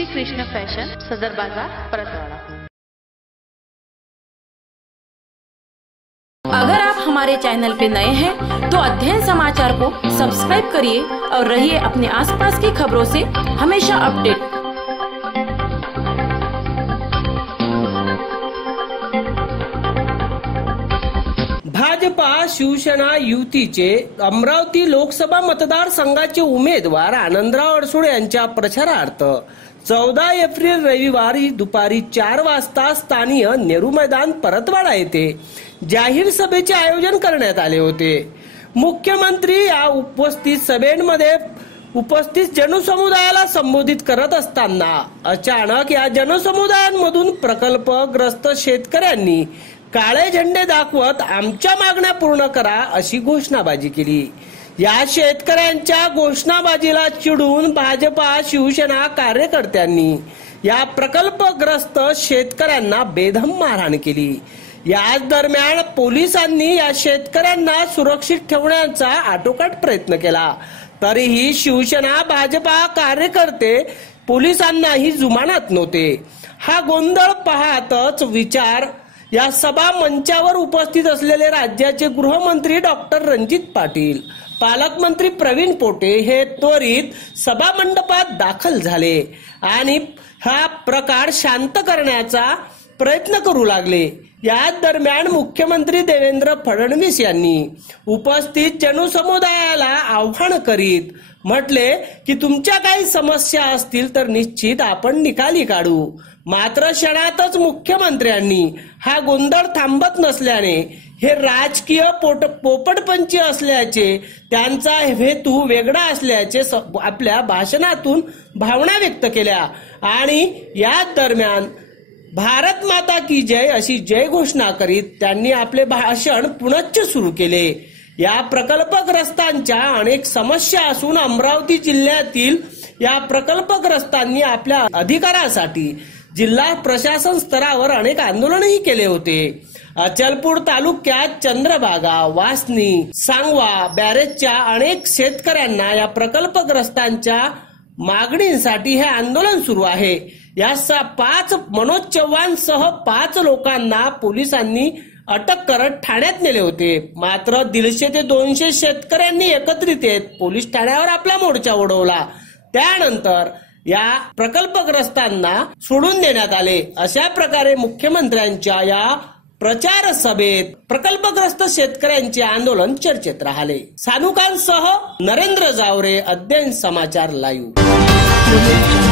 Shri Krishna fashion, सदर बाजार, परतवाड़ा। अगर आप हमारे चैनल पे नए हैं तो अध्ययन समाचार को सब्सक्राइब करिए और रहिए अपने आसपास की खबरों से हमेशा अपडेट। भाजपा शिवसेना युतीचे अमरावती लोकसभा मतदारसंघाचे उमेदवार आनंदराव अडसूळ यांच्या प्रचारार्थ 14 एप्रिल रविवारी दुपारी 4 वाजता स्थानीय नेहरू मैदान परतवाडा येथे जाहीर सभेचे आयोजन करण्यात आले होते। मुख्यमंत्री या उपस्थित सभेमध्ये उपस्थित जनसमुदायाला संबोधित करत असताना अचानक या जनसमुदायांमधून प्रकल्पग्रस्त शेतकऱ्यांनी काळे झेंडे दाखवत आमच्या मागण्या पूर्ण करा अशी घोषणाबाजी केली। या शेतकऱ्यांच्या घोषणाबाजीला चिडून भाजपा शिवसेना कार्यकर्त्यांनी या प्रकल्पग्रस्त शेतकऱ्यांना बेदम मारहाण केली। याच दरम्यान पोलिसांनी या शेतकऱ्यांना सुरक्षित ठेवण्याचा आटोकाट प्रयत्न केला, तरीही शिवसेना भाजपा कार्यकर्ते पोलिसांनाही जुमानत नव्हते। हा गोंधळ पाहतच या सभा मंचावर उपस्थित असलेले राज्याचे गृहमंत्री डॉक्टर रणजित पाटील, पालकमंत्री प्रवीण पोटे हे त्वरित सभा मंडपात दाखल झाले आणि हा प्रकार शांत करण्याचा प्रयत्न करू लागले। या दरम्यान मुख्यमंत्री देवेंद्र फडणवीस यांनी उपस्थित जनसमुदायाला आव्हान करीत म्हटले की तुमच्या काही समस्या असतील तर निश्चित आपण निकाली काढू। मात्र क्षणातच मुख्यमंत्र्यांनी हा गोंधळ थांबत नसल्याने हे राजकीय पोपटपंची असल्याचे, त्यांचा हेतू वेगळा असल्याचे आपल्या भाषणातून भावना व्यक्त केल्या आणि या दरम्यान भारत माता की जय अशी जय घोषणा करीत त्यांनी आपले भाषण पुनश्च सुरू केले। या प्रकल्पग्रस्तांच्या अनेक समस्या असून अमरावती जिल्ह्यातील या प्रकल्पग्रस्तांनी आपल्या अधिकारासाठी जिल्हा प्रशासन स्तरावर अनेक आंदोलनही केले होते। अचलपूर तालुक्यात चंद्रभागा, वासनी, सांगवा बॅरेजच्या अनेक शेतकऱ्यांना या प्रकल्पग्रस्तांच्या मागणींसाठी हे आंदोलन सुरू आहे। या 5 मनोज चव्हाण सह 5 लोकांना पोलिसांनी अटक करत ठाण्यात नेले होते। मात्र 150 ते 200 शेतकऱ्यांनी एकत्रित येत पोलीस ठाण्यावर आपला मोर्चा ओढवला। त्यानंतर या प्रकल्पग्रस्तांना सोडून देण्यात आले। अशा प्रकारे मुख्यमंत्र्यांच्या या प्रचार सभेत प्रकल्पग्रस्त शेतकऱ्यांचे आंदोलन चर्चेत राहिले। सानुकांसह नरेंद्र जावरे, अध्ययन समाचार लाईव्ह।